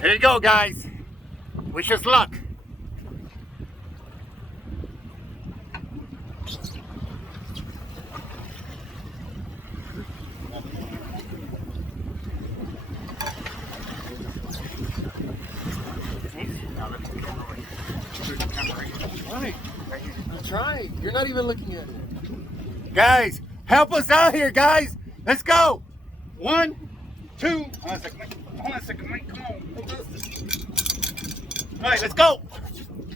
Here you go, guys. Wish us luck. I'm trying. You're not even looking at it. Guys, help us out here, guys. Let's go. 1, 2. Hold on a second, Mike. Come on. All right, let's go.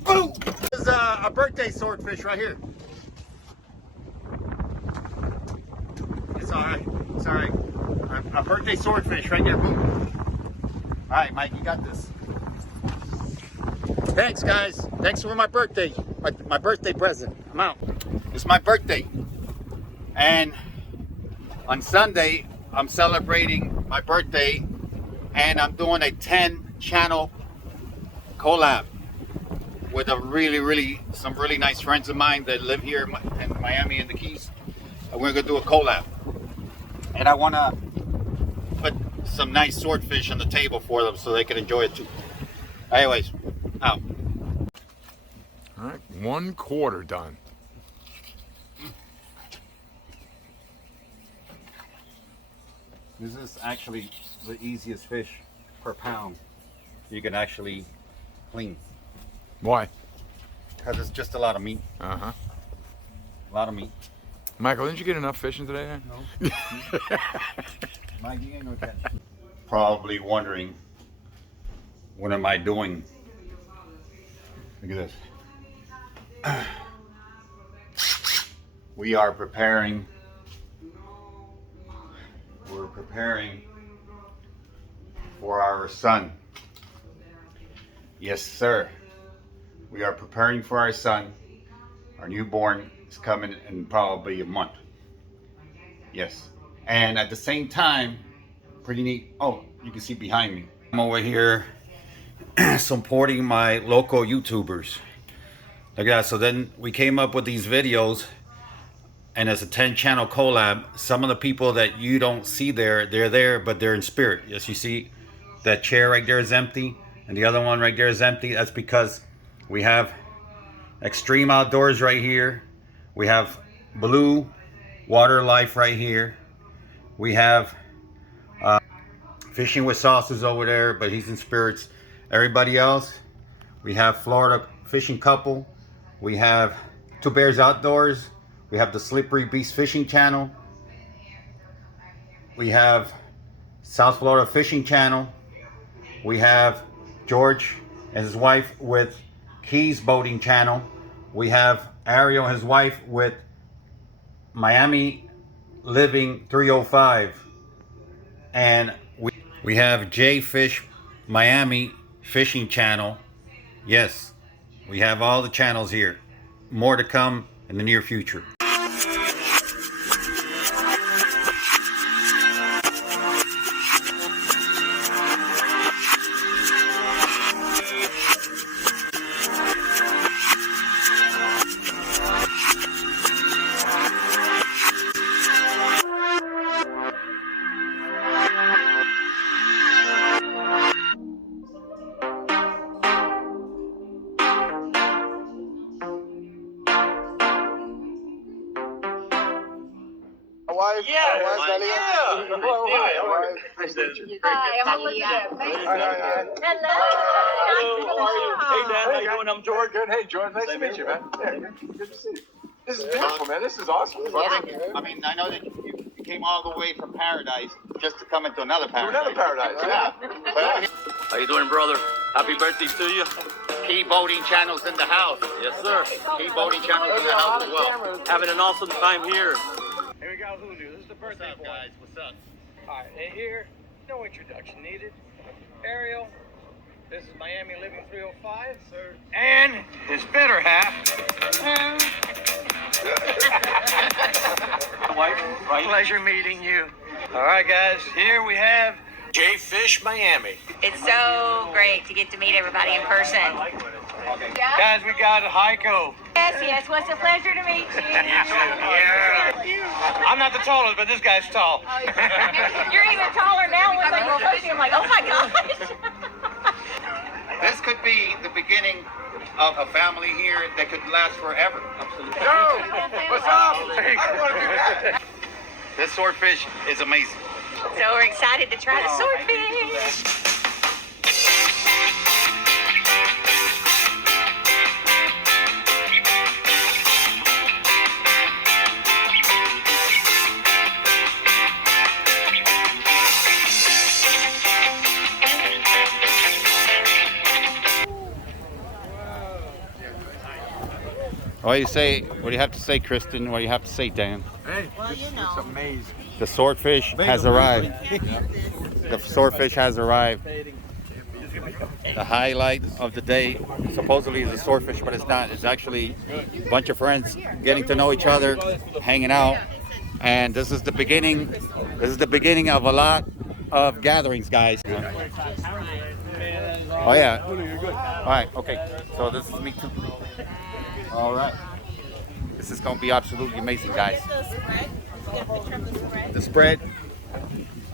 Boom. This is a birthday swordfish right here. It's all right. It's all right. A birthday swordfish right there. Boom. All right, Mike, you got this. Thanks, guys. Thanks for my birthday. My birthday present. I'm out. It's my birthday. And on Sunday, I'm celebrating my birthday. And I'm doing a 10-channel collab with some really nice friends of mine that live here in Miami and the Keys. And we're gonna do a collab. And I wanna put some nice swordfish on the table for them so they can enjoy it too. Anyways, out. All right, 1/4 done. This is actually the easiest fish per pound you can actually clean. Why? Because it's just a lot of meat. Uh-huh. A lot of meat. Michael, didn't you get enough fishing today? No. Mike, you ain't no catch. Probably wondering, what am I doing? Look at this. We are preparing. We're preparing for our son. Yes, sir. We are preparing for our son. Our newborn is coming in probably a month. Yes. And at the same time, pretty neat. Oh, you can see behind me. I'm over here supporting my local YouTubers. Look at that. So then we came up with these videos, and as a 10-channel collab, some of the people that you don't see there, they're there, but they're in spirit. Yes, you see that chair right there is empty, and the other one right there is empty. That's because we have Extreme Outdoors right here. We have Blue Water Life right here. We have Fishing with Sauces over there, but he's in spirits. Everybody else, we have Florida Fishing Couple. We have Two Bears Outdoors. We have the Slippery Beast Fishing Channel. We have South Florida Fishing Channel. We have George and his wife with Keys Boating Channel. We have Ariel and his wife with Miami Living 305. And we have JFISHMIAMI Fishing Channel. Yes, we have all the channels here. More to come in the near future. Wife, Yeah, wife, yeah. Hello, hi. Nice to meet you. Hi, I'm Olivia. Hi, hi. Hello. Hey, Dan, how you doing? I'm George. Good. Hey, George. Nice to meet you, man. Yeah, good to see you. This is beautiful, man. This is awesome. I mean, I know that you came all the way from paradise just to come into another paradise. Another paradise, Yeah. But How you doing, brother? Happy birthday to you. Key Boating Channel's in the house. Yes, sir. Key Boating Channel's in the house as well. Having an awesome time here. Here we go, Hulu. This is the birthday boy. Guys, what's up? All right, and here, no introduction needed. Ariel, this is Miami Living 305. Sir. And his better half. Wife, right? Pleasure meeting you. All right, guys, here we have JFISHMIAMI. It's so great to get to meet everybody in person. Yeah. Guys, we got Heiko. Yes, what's a pleasure to meet you. Yeah. I'm not the tallest, but this guy's tall. You're even taller now. When I go pushing, I'm like, oh my gosh. be the beginning of a family here that could last forever. Absolutely. Yo, what's up? I don't want to do that. This swordfish is amazing. So we're excited to try the swordfish. What do you say? What do you have to say, Kristen? What do you have to say, Dan? Hey, Well, you know. it's amazing. The swordfish has arrived. The swordfish has arrived. The highlight of the day supposedly is a swordfish, but it's not. It's actually a bunch of friends getting to know each other, hanging out, and this is the beginning. This is the beginning of a lot of gatherings, guys. Oh yeah. All right. Okay. So this is me too. All right. This is going to be absolutely amazing, guys. The spread.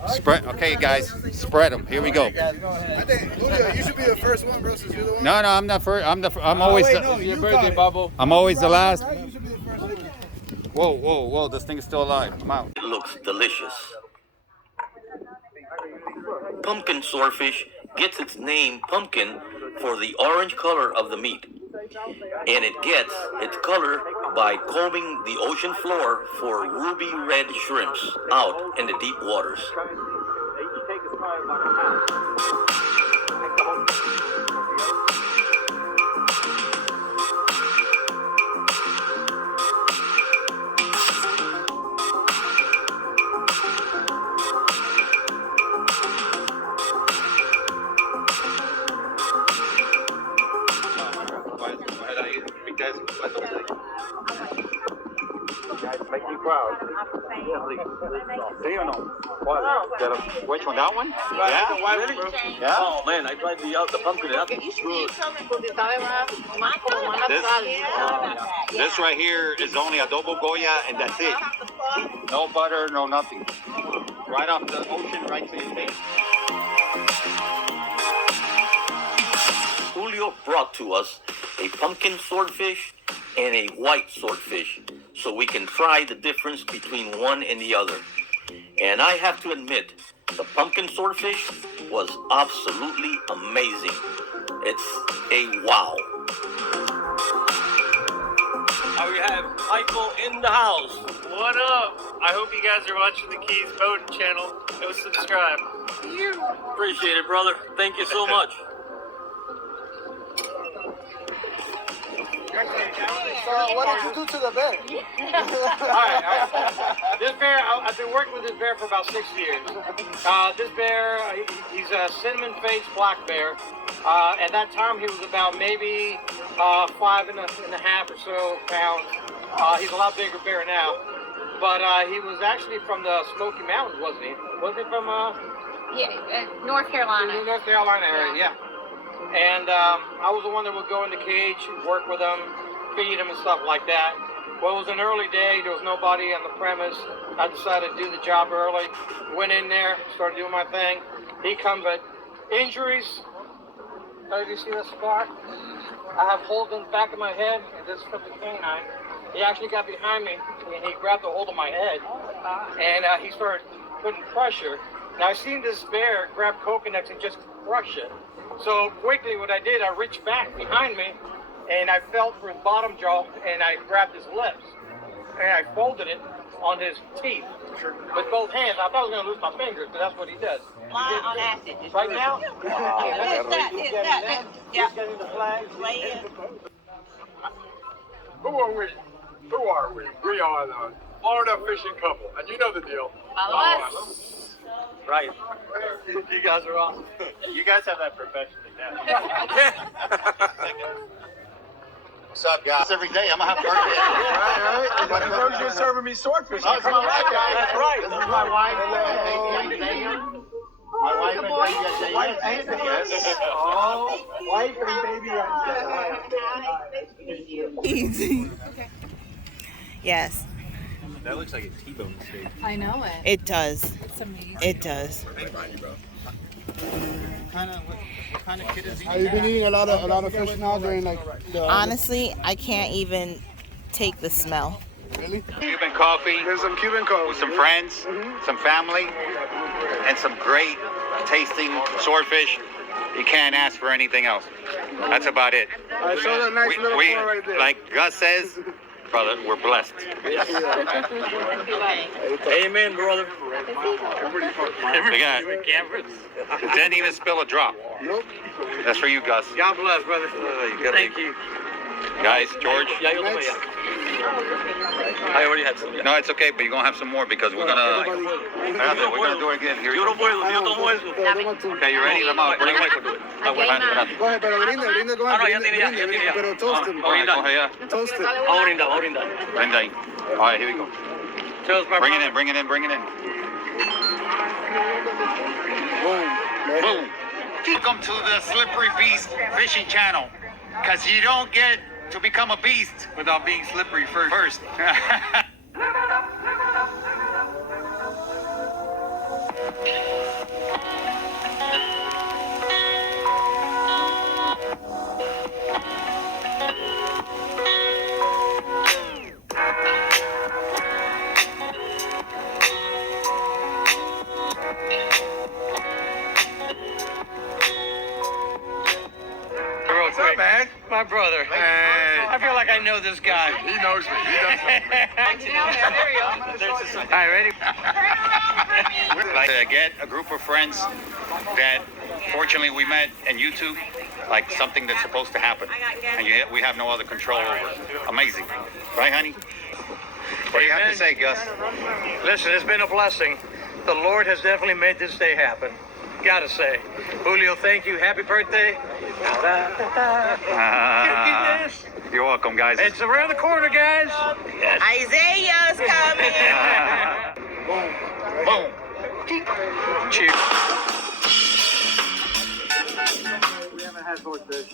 Spread. Okay, guys. Spread them. Here we go. I think Julio, you should be the first one, bro. Since you're the one. No, I'm not first. I'm always. Wait, no, you got it. bubble. I'm always the last. Right? You should be the first one. Whoa! This thing is still alive. I'm out. It looks delicious. Pumpkin swordfish gets its name pumpkin for the orange color of the meat. And it gets its color by combing the ocean floor for ruby red shrimps out in the deep waters. Make me proud. See or no? What? Which one? That one? Yeah. Really? Yeah. Oh man, I tried the pumpkin. That's good. This right here is only adobo Goya, and that's it. No butter, no nothing. Right off the ocean, right to your face. Julio brought to us a pumpkin swordfish and a white swordfish, so we can try the difference between one and the other. And I have to admit, the pumpkin swordfish was absolutely amazing. It's a wow. Now we have Michael in the house. What up? I hope you guys are watching the Keys Boating channel. Go subscribe. Appreciate it, brother. Thank you so much. What did you do to the bear? Alright. This bear, I've been working with this bear for about 6 years. This bear, he's a cinnamon-faced black bear. At that time, he was about maybe 5.5 or so pounds. He's a lot bigger bear now. But he was actually from the Smoky Mountains, wasn't he? Was he from North Carolina. the North Carolina area? Yeah. And I was the one that would go in the cage, work with him, feed him and stuff like that. Well, it was an early day. There was nobody on the premise. I decided to do the job early. Went in there, started doing my thing. He comes at injuries. Do you see that scar? I have holes in the back of my head, and this is from the canine. He actually got behind me, and he grabbed a hold of my head, and he started putting pressure. Now, I've seen this bear grab coconuts and just crush it. So quickly, what I did, I reached back behind me, and I felt for his bottom jaw, and I grabbed his lips, and I folded it on his teeth with both hands. I thought I was going to lose my fingers, but that's what he does. Lie on acid. Just Right now? Yeah. He's getting the flag. Lay in. Who are we? Who are we? We are the Florida fishing couple, and you know the deal. Follow us. Right. You guys are awesome. You guys have that professionally now. What's up, guys? Every day I'm gonna have birthday. Right. But you know you're serving me swordfish. That's my wife, guys. That's right. This is my wife. My wife and baby. Wife and baby. Yes. Oh, wife and baby. Easy. Yes. That looks like a T-bone steak. I know it. It does. It's amazing. It does. Thanks, bro. kind of kid is Have you been eating a lot of fish now during like the Honestly, I can't even take the smell. Really? Cuban coffee. There's some Cuban coffee. With some friends, some family, and some great tasting swordfish. You can't ask for anything else. That's about it. I saw that nice little one right there. Like Gus says, brother, we're blessed. Amen, brother. We got, didn't even spill a drop. Nope. That's for you, Gus. God bless, brother. Thank you. Guys, George. I already had some. No, it's okay, but you're gonna have some more because we're gonna do it again. Here you go. Okay, you ready? Vamos, bring it. Go ahead, pero brinda, go ahead. Brinda, pero toast him. Go ahead. Toast it. Brinda ahí. All right, here we go. Bring it in. Boom. Welcome to the Slippery Beast Fishing Channel. Because you don't get to become a beast without being slippery first. What's up, man? My brother. I feel like I know this guy. He knows me. He does know me. All right, ready? Like to get a group of friends that fortunately we met in YouTube, like something that's supposed to happen, and we have no other control over. Amazing, right, honey? What do you have to say, Gus? Listen, it's been a blessing. The Lord has definitely made this day happen. Gotta say. Julio, thank you. Happy birthday. You're welcome, guys. It's around the corner, guys. Yes. Isaiah's coming. Boom. Cheers.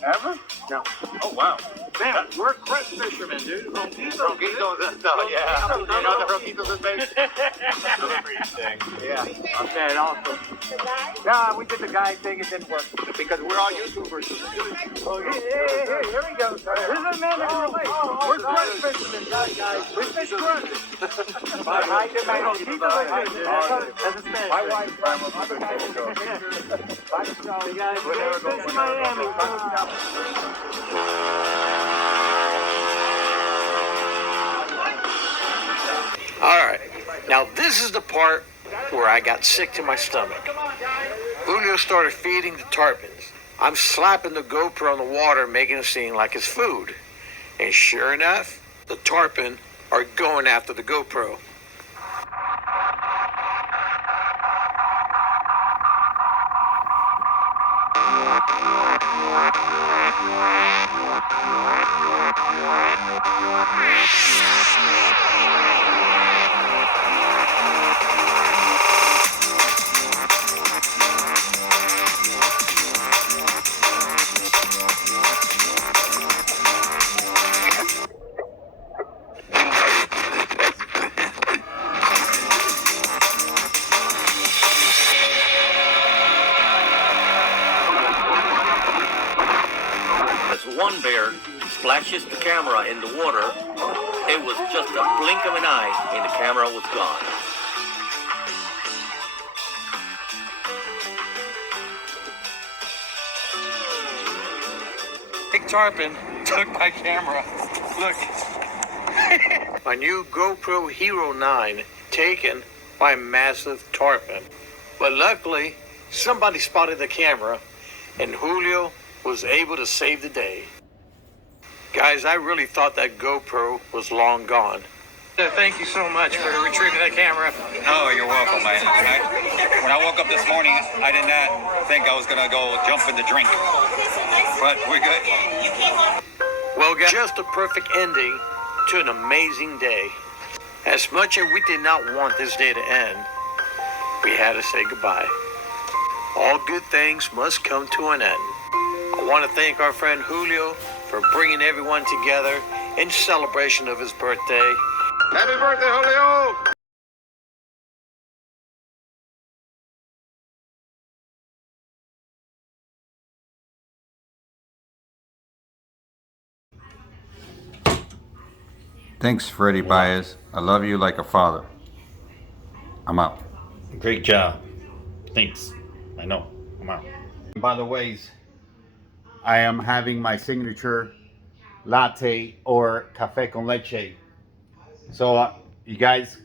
Ever? No. Oh, wow. Man, we're crest fishermen, dude. Roquitos and stuff, yeah. You know the roquitos and things? Yeah. Okay, awesome. Nah, we did the guy thing. It didn't work because we're all YouTubers. Oh, hey, here we go. This is a man that can relate. We're crest fishermen, guys. We fish crest. My wife's from guys. Fish Miami. All right. Now, this is the part where I got sick to my stomach. Julio started feeding the tarpons. I'm slapping the GoPro on the water, making it seem like it's food. And sure enough, the tarpon are going after the GoPro. One bear splashes the camera in the water. It was just a blink of an eye and the camera was gone. Big tarpon took my camera. Look. My new GoPro Hero 9 taken by a massive tarpon. But luckily, somebody spotted the camera and Julio was able to save the day. Guys, I really thought that GoPro was long gone. Thank you so much for retrieving that camera. Oh, you're welcome, man. When I woke up this morning, I did not think I was going to go jump in the drink. But we're good. Well, guys, just a perfect ending to an amazing day. As much as we did not want this day to end, we had to say goodbye. All good things must come to an end. I want to thank our friend Julio for bringing everyone together in celebration of his birthday. Happy birthday, Julio! Thanks, Freddie Baez. I love you like a father. I'm out. Great job. Thanks. I know. I'm out. By the ways, I am having my signature latte or cafe con leche. So you guys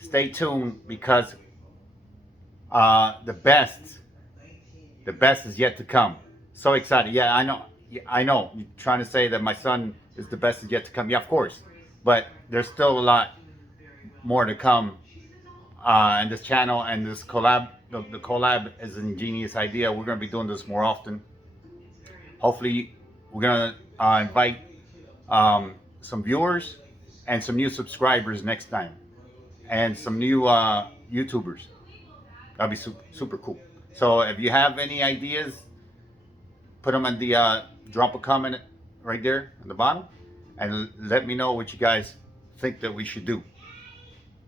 stay tuned because the best is yet to come. So excited. Yeah, I know. You're trying to say that my son is the best is yet to come. Yeah, of course. But there's still a lot more to come in this channel, and this collab. The collab is an ingenious idea. We're going to be doing this more often. Hopefully, we're going to invite some viewers and some new subscribers next time, and some new YouTubers. That'd be super cool. So if you have any ideas, put them in the drop a comment right there at the bottom, and let me know what you guys think that we should do.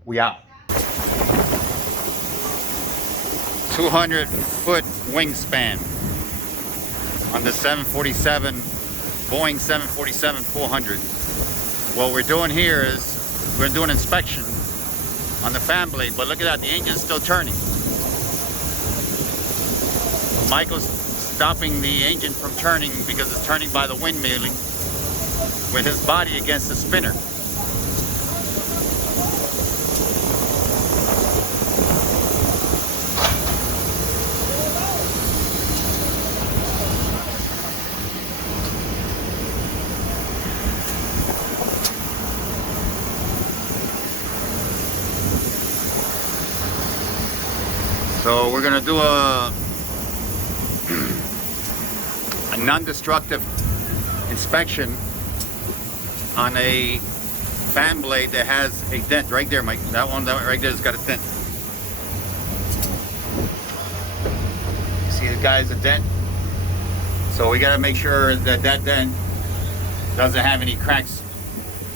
We out. 200-foot wingspan on the 747, Boeing 747-400. What we're doing here is we're doing inspection on the fan blade, but look at that, the engine's still turning. Michael's stopping the engine from turning because it's turning by the windmilling with his body against the spinner. So we're gonna do a non-destructive inspection on a fan blade that has a dent right there, Mike. That one right there has got a dent. See the guy's a dent? So we gotta make sure that that dent doesn't have any cracks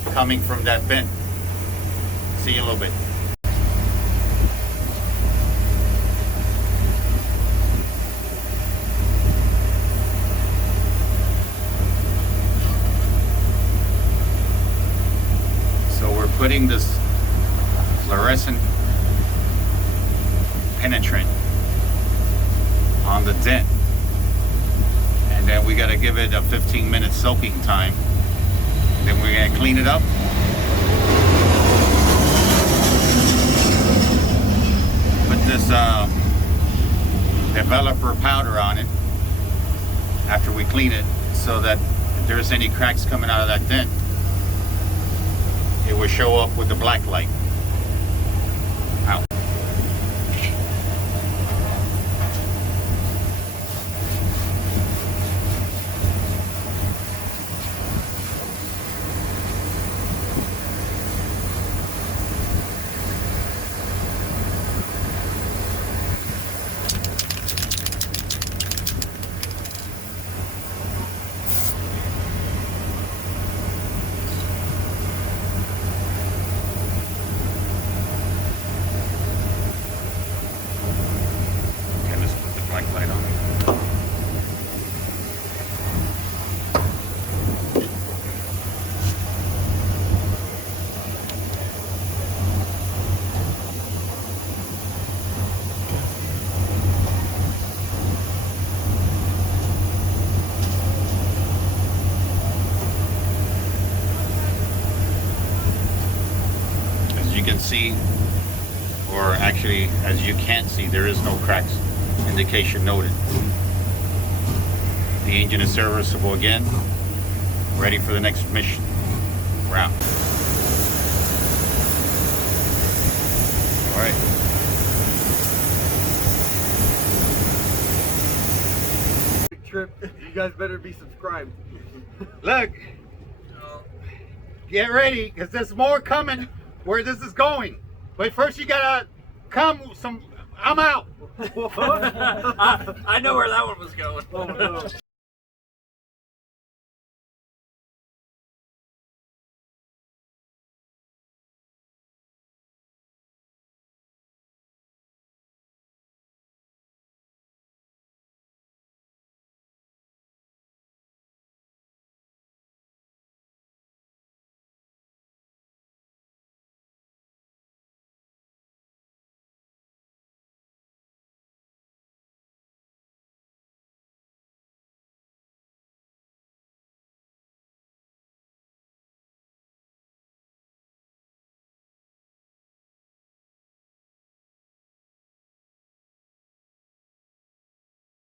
coming from that bend. See you in a little bit. Putting this fluorescent penetrant on the dent, and then we got to give it a 15-minute soaking time. Then we're going to clean it up, put this developer powder on it after we clean it, so that if there's any cracks coming out of that dent, it will show up with the black light. Out. See, or actually as you can't see, there is no cracks indication noted. The engine is serviceable again, ready for the next mission. We're out. All right. Trip, you guys better be subscribed. Look, get ready, because there's more coming where this is going. But first you gotta come some, I'm out. I know where that one was going.